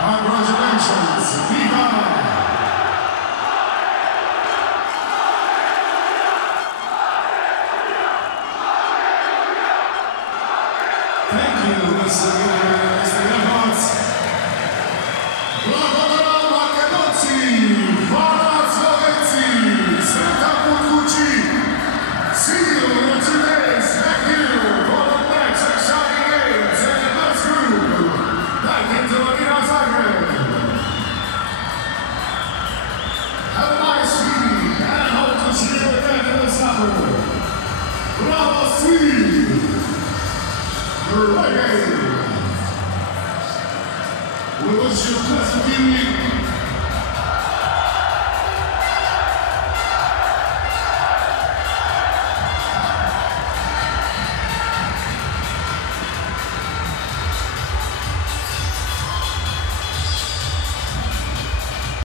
Congratulations, Viva! Thank you, Mr. Edwards. Barbara Macanozzi, Vara Slovenci, Santa Purcucci. See you in 2 days. Thank you for the next exciting games and events group. Back into Arena Zagreb. Have a nice evening and hope to see you again in the summer. Bravo, Steve! Reggae. We wish you a pleasant evening.